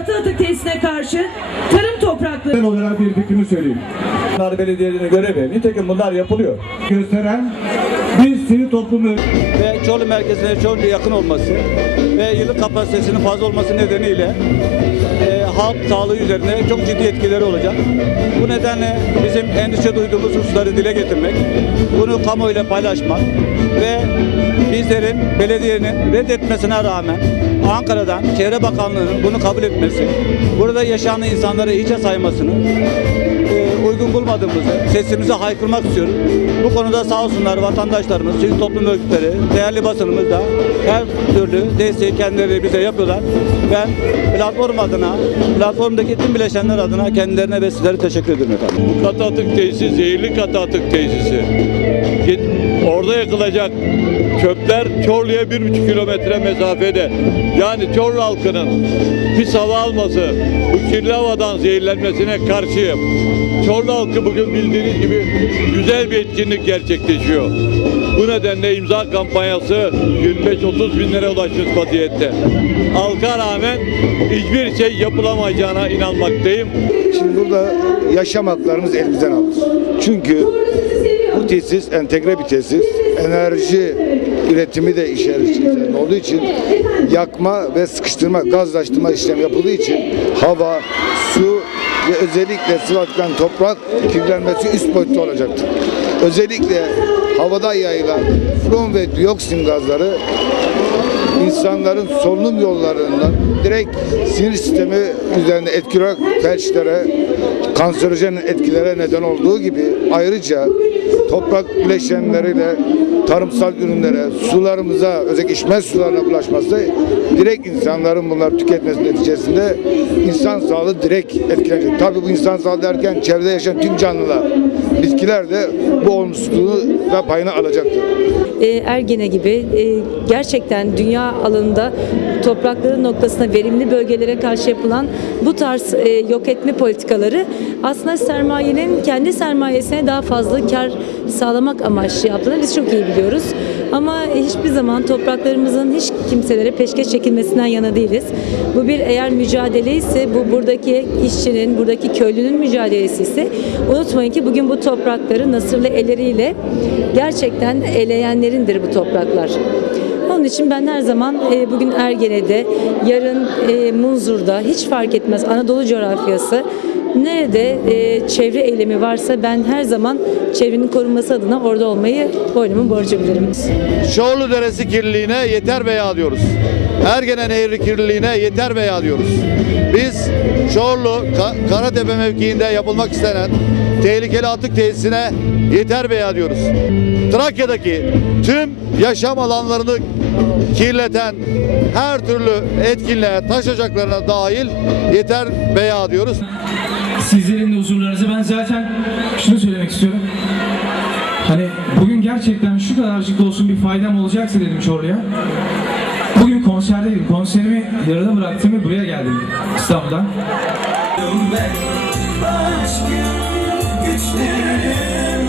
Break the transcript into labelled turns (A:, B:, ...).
A: katı atık tesisine karşı tarım toprakları
B: Ben olarak bir fikrimi söyleyeyim.
C: Bunlar belediyenin görevi. Nitekim bunlar yapılıyor.
B: Gösteren bir sivil toplum örgütü.
C: Ve Çorlu merkezine Çorlu'ya yakın olması ve yıllık kapasitesinin fazla olması nedeniyle e, halk sağlığı üzerine çok ciddi etkileri olacak. Bu nedenle bizim endişe duyduğumuz hususları dile getirmek, bunu kamuoyuyla paylaşmak ve bizlerin belediyenin reddetmesine rağmen Ankara'dan Çevre Bakanlığı'nın bunu kabul etmesi, burada yaşayan insanları hiçe saymasını e, uygun bulmadığımızı sesimize haykırmak istiyoruz. Bu konuda sağ olsunlar vatandaşlarımız, sivil toplum örgütleri, değerli basınımız da her türlü desteği kendileri bize yapıyorlar. Ben platform adına, platformdaki tüm bileşenler adına kendilerine ve sizlere teşekkür ederim efendim.
D: Bu katı atık tesisi zehirli katı atık tesisi. Orada yakılacak çöpler Çorlu'ya bir buçuk kilometre mesafede. Yani Çorlu halkının pis hava alması, bu kirli havadan zehirlenmesine karşıyım. Çorlu halkı bugün bildiğiniz gibi güzel bir etkinlik gerçekleşiyor. Bu nedenle imza kampanyası 25-30 bin lira ulaşmış vaziyette. Halka rağmen hiçbir şey yapılamayacağına inanmaktayım.
E: Şimdi burada yaşam haklarımız elimizden alır. Çünkü tesis entegre bir tesis. Enerji üretimi de içerisinde olduğu için yakma ve sıkıştırma, gazlaştırma işlemi yapıldığı için hava, su ve özellikle sıvatılan toprak kirlenmesi üst boyutta olacaktır. Özellikle havada yayılan fron ve dioksin gazları insanların solunum yollarından direkt sinir sistemi üzerinde etkili felçlere, kanserojen etkilere neden olduğu gibi ayrıca toprak bileşenleriyle tarımsal ürünlere, sularımıza, özellikle içme sularına bulaşması direkt insanların bunlar tüketmesi neticesinde insan sağlığı direkt etkilenecek. Tabii bu insan sağlığı derken çevrede yaşayan tüm canlılar, bitkiler de bu olumsuzluğu da payını alacaktır.
F: e, Ergene gibi e, gerçekten dünya alanında toprakların noktasına verimli bölgelere karşı yapılan bu tarz e, yok etme politikaları aslında sermayenin kendi sermayesine daha fazla kar sağlamak amaçlı yaptığını biz çok iyi biliyoruz. Ama hiçbir zaman topraklarımızın hiç kimselere peşkeş çekilmesinden yana değiliz. Bu bir eğer mücadele ise bu buradaki işçinin, buradaki köylünün mücadelesi ise unutmayın ki bugün bu toprakları nasırlı elleriyle gerçekten eleyenlerindir bu topraklar. Onun için ben her zaman e, bugün Ergene'de, yarın e, Munzur'da hiç fark etmez Anadolu coğrafyası nerede e, çevre eylemi varsa ben her zaman çevrenin korunması adına orada olmayı boynumun borcu bilirim.
D: Şorlu Deresi kirliliğine yeter veya diyoruz. Ergene Nehri kirliliğine yeter veya diyoruz. Biz Şorlu Ka- Karatepe mevkiinde yapılmak istenen tehlikeli atık tesisine yeter veya diyoruz. Trakya'daki tüm yaşam alanlarını kirleten her türlü etkinliğe, taş ocaklarına dahil yeter veya diyoruz.
G: sizlerin de huzurlarınıza ben zaten şunu söylemek istiyorum. Hani bugün gerçekten şu kadarcık da olsun bir faydam olacaksa dedim Çorlu'ya. Bugün konserdeydim. Konserimi yarıda bıraktım ve buraya geldim İstanbul'dan.
A: güçlerim